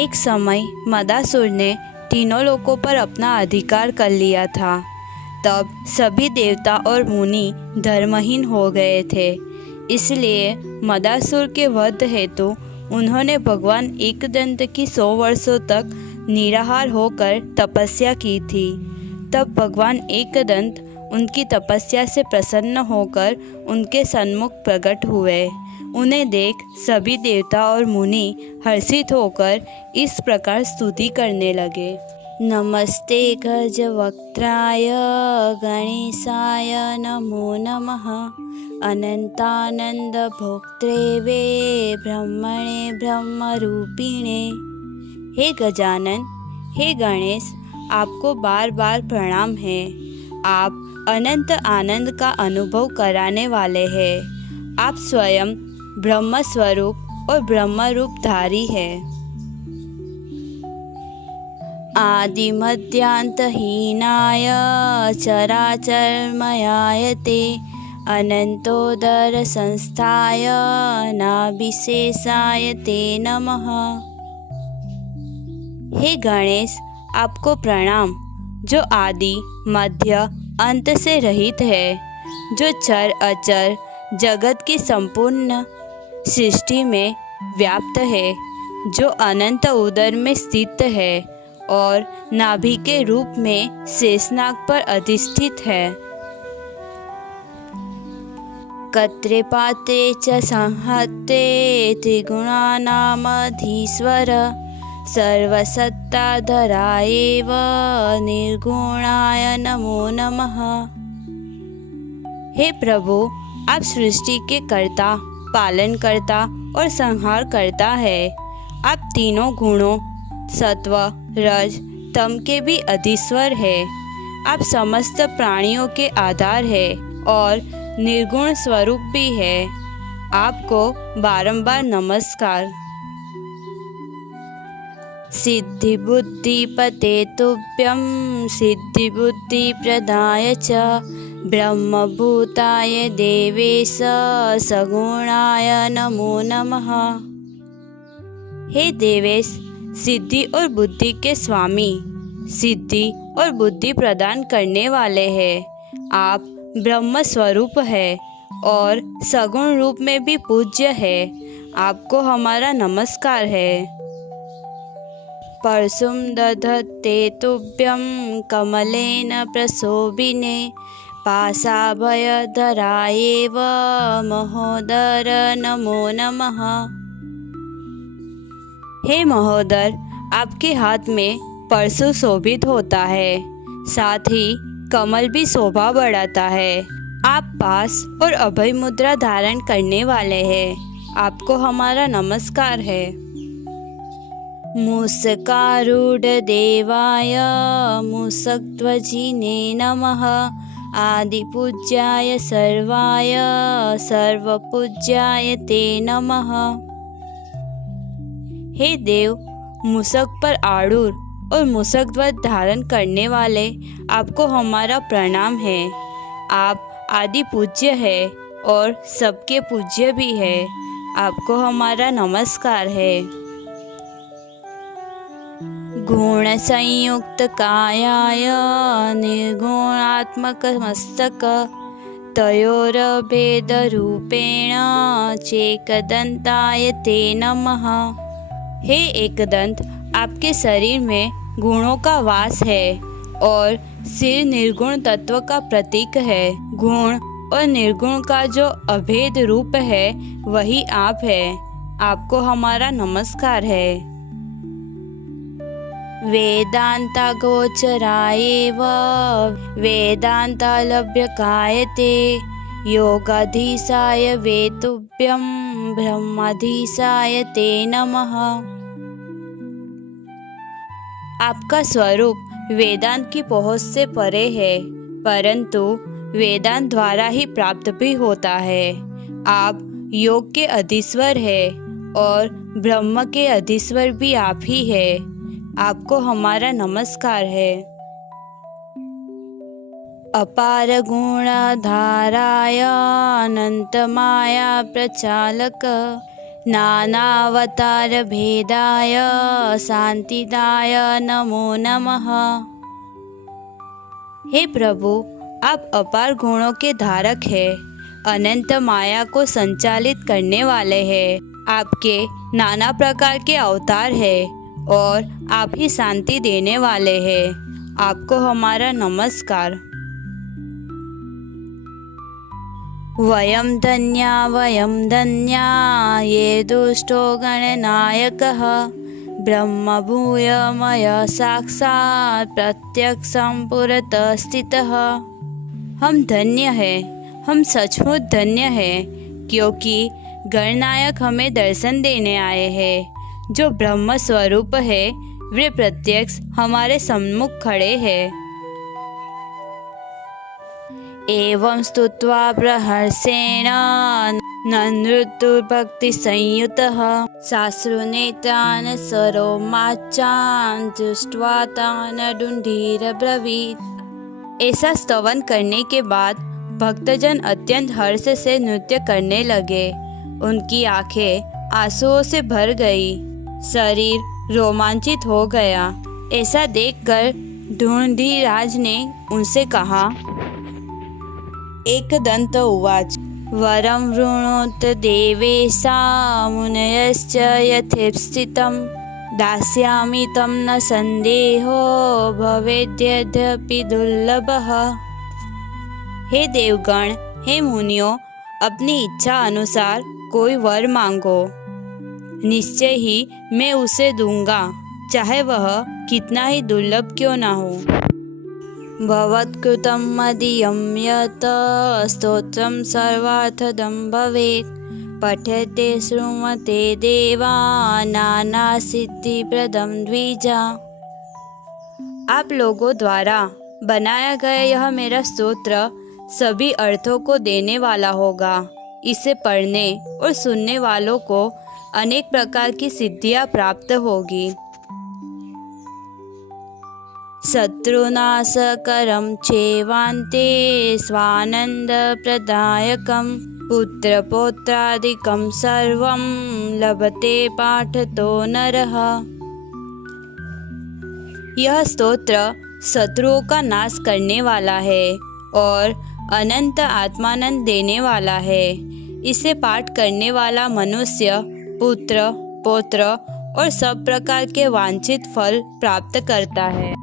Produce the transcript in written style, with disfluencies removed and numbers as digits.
एक समय मदासुर ने तीनों लोकों पर अपना अधिकार कर लिया था। तब सभी देवता और मुनि धर्महीन हो गए थे। इसलिए मदासुर के वध हेतु उन्होंने भगवान एकदंत की 100 वर्षों तक निराहार होकर तपस्या की थी। तब भगवान एकदंत उनकी तपस्या से प्रसन्न होकर उनके सन्मुख प्रकट हुए। उन्हें देख सभी देवता और मुनि हर्षित होकर इस प्रकार स्तुति करने लगे। नमस्ते गजवक्त्राय गणेशाय नमो नमः। अनंतानंद भोक्त्रे ब्रह्मणे ब्रह्मरूपिणे। हे गजानन, हे गणेश, आपको बार बार प्रणाम है। आप अनंत आनंद का अनुभव कराने वाले हैं। आप स्वयं ब्रह्म स्वरूप और ब्रह्म रूपधारी है। आदि मध्यांतहीनाय चराचरमयाय ते अनंतोदर संस्थाय नाभिशेषाय ते नमः। हे गणेश, आपको प्रणाम, जो आदि मध्य अंत से रहित है, जो चर अचर जगत की संपूर्ण सृष्टि में व्याप्त है, जो अनंत उदर में स्थित है और नाभि के रूप में शेषनाग पर अधिष्ठित है। कत्रे पात्रे च संहते त्रिगुणानामधीश्वर सर्वसत्ताधरायेव निर्गुणाय नमो नमः। हे प्रभु, आप सृष्टि के कर्ता, पालन करता और संहार करता है। आप तीनों गुणों सत्व, रज, तम के भी अधीश्वर है। आप समस्त प्राणियों के आधार है और निर्गुण स्वरूप भी है। आपको बारंबार नमस्कार। सिद्धि बुद्धि पते तुभ्यं सिद्धि बुद्धि प्रदाय च ब्रह्म भूताय देवेश सगुणाय नमो नमः। हे देवेश, सिद्धि और बुद्धि के स्वामी, सिद्धि और बुद्धि प्रदान करने वाले हैं। आप ब्रह्म स्वरूप है और सगुण रूप में भी पूज्य है। आपको हमारा नमस्कार है। परशुं दधत्ते तुभ्यं कमलेन प्रशोभिने पाशाभयधरायेव महोदर नमो नमः। हे महोदर, आपके हाथ में परशु शोभित होता है, साथ ही कमल भी शोभा बढ़ाता है। आप पास और अभय मुद्रा धारण करने वाले हैं। आपको हमारा नमस्कार है। मूषकारूढ़ देवाय मूषकध्वजिने नमः। आदिपूज्याय सर्वाय सर्वपूज्याय ते नमः। हे देव, मूषक पर आरूढ़ और मूषक ध्वज धारण करने वाले, आपको हमारा प्रणाम है। आप आदि पूज्य है और सबके पूज्य भी है। आपको हमारा नमस्कार है। गुण संयुक्त कायाय निर्गुणात्मक मस्तक तयोरभेद रूपेण चेकदंताय ते नमः। हे एकदंत, आपके शरीर में गुणों का वास है और सिर निर्गुण तत्व का प्रतीक है। गुण और निर्गुण का जो अभेद रूप है, वही आप है। आपको हमारा नमस्कार है। वेदांता गोचरायेव वेदांतालभ्यकायते योगाधीशाय वेतुभ्यं ब्रह्माधीशाय ते नमः। आपका स्वरूप वेदांत की पहुँच से परे है, परंतु वेदांत द्वारा ही प्राप्त भी होता है। आप योग के अधीश्वर है और ब्रह्म के अधीश्वर भी आप ही है। आपको हमारा नमस्कार है। अपार गुणधाराय अनंत माया प्रचालक नानावतार भेदाय शांतिदाय नमो नमः। हे प्रभु, आप अपार गुणों के धारक हैं, अनंत माया को संचालित करने वाले हैं। आपके नाना प्रकार के अवतार हैं और आप ही शांति देने वाले हैं। आपको हमारा नमस्कार। वयं धन्या ये दुष्टो गणनायकः ब्रह्मभूयमय साक्षात् प्रत्यक्षं पुरतः स्थितः। हम धन्य हैं, हम सचमुच धन्य हैं, क्योंकि गणनायक हमें दर्शन देने आए हैं। जो ब्रह्म स्वरूप है वे प्रत्यक्ष हमारे सम्मुख खड़े हैं। एवं स्तुत्वा प्रहर्षेण नृत्युर्भक्ति संयुतः साश्रुनेत्रान् सरोमाच्चान् दृष्ट्वा तान् डुण्डीरब्रवीत्। ऐसा स्तवन करने के बाद भक्तजन अत्यंत हर्ष से नृत्य करने लगे। उनकी आंखें आंसुओं से भर गई, शरीर रोमांचित हो गया। ऐसा देखकर ढूंढीराज ने उनसे कहा। एकदंत उवाच वरं वृणोत देवेशा मुनयश्च यथेप्सितं दास्यामि तं न संदेहो भवेद्यद्यपि दुर्लभः। हे देवगण, हे मुनियों, अपनी इच्छा अनुसार कोई वर मांगो, निश्चय ही मैं उसे दूंगा, चाहे वह कितना ही दुर्लभ क्यों ना हो। भवत्कृतं मदीयं यत् स्तोत्रं सर्वार्थदं भवेत् पठ्यते श्रुण्वते देवा नाना सिद्धिप्रदं द्विजा। आप लोगों द्वारा बनाया गया यह मेरा स्तोत्र सभी अर्थों को देने वाला होगा। इसे पढ़ने और सुनने वालों को अनेक प्रकार की सिद्धियां प्राप्त होगी। शत्रुनाशकरं चैवान्ते स्वानन्दप्रदायकं पुत्रपौत्रादिकं सर्वं लभते पाठतो नरः। यह स्तोत्र शत्रुओं का नाश करने वाला है और अनंत आत्मानंद देने वाला है। इसे पाठ करने वाला मनुष्य पुत्र, पौत्र और सब प्रकार के वांछित फल प्राप्त करता है।